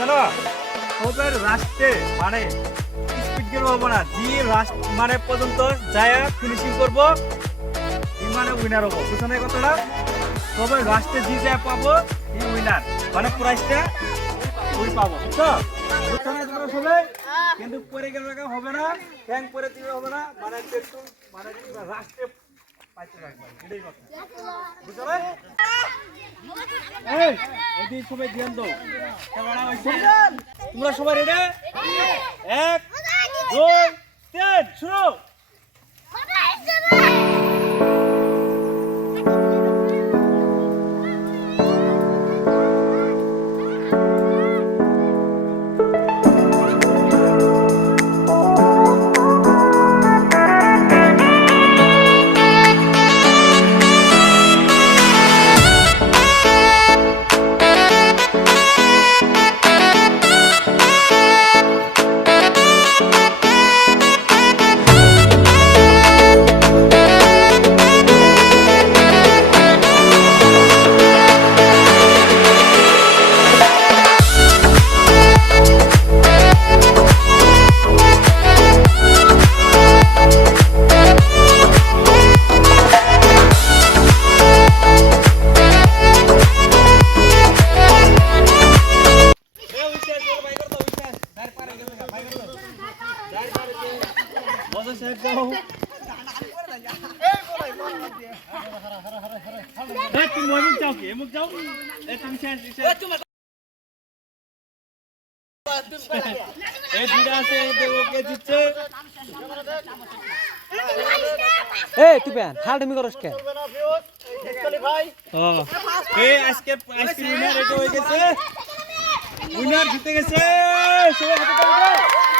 জানো? তবে রাষ্ট্রে মানে স্পিড গেম হব না। যে রাষ্ট্র মানে পর্যন্ত যায় ফিনিশিং করব মানে উইনার হব। বুঝছ না কথাটা? তবে লাস্টে যে যা পাবো, এই উইনার মানে প্রাইসটা ওই পাবো, বুঝছ? সবাই? কিন্তু পরে গেলে হবে না ব্যাংক পরে দিলে হবে না। মানে মানে রাষ্ট্রে ধ্যান তোমরা সবাই রেডি এক দুই তিন শুরু তুমি মুখ যাও কি মুখ যাও এ তুমি শেষ এই তুই বেন হাল তুমি করস কে আজকে আইসক্রিম উইনার এটা হয়ে গেছে উইনার জিতে গেছে সবাই হাতে